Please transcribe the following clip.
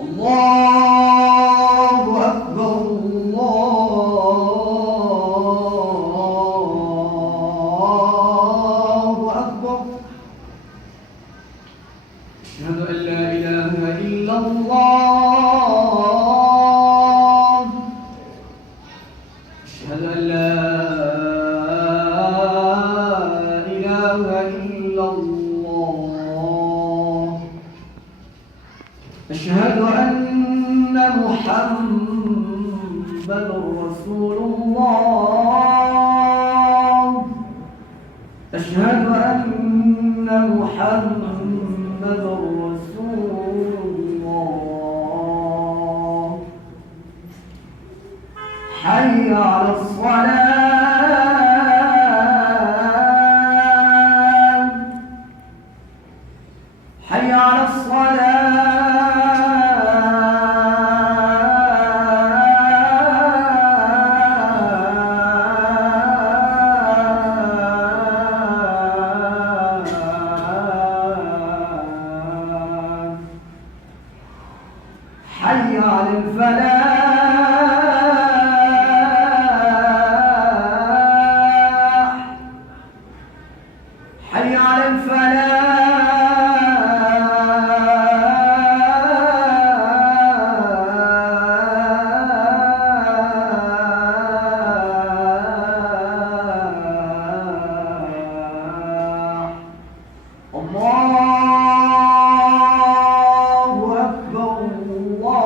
الله أكبر الله أكبر. أشهد أن لا إله إلا الله. أشهد أن لا إله إلا الله. أشهد أن محمدًا رسول الله. أشهد أن محمدًا رسول الله. حي على الصلاة. حي على الصلاة. حي على الفلاح. حي على الفلاح. الله أكبر الله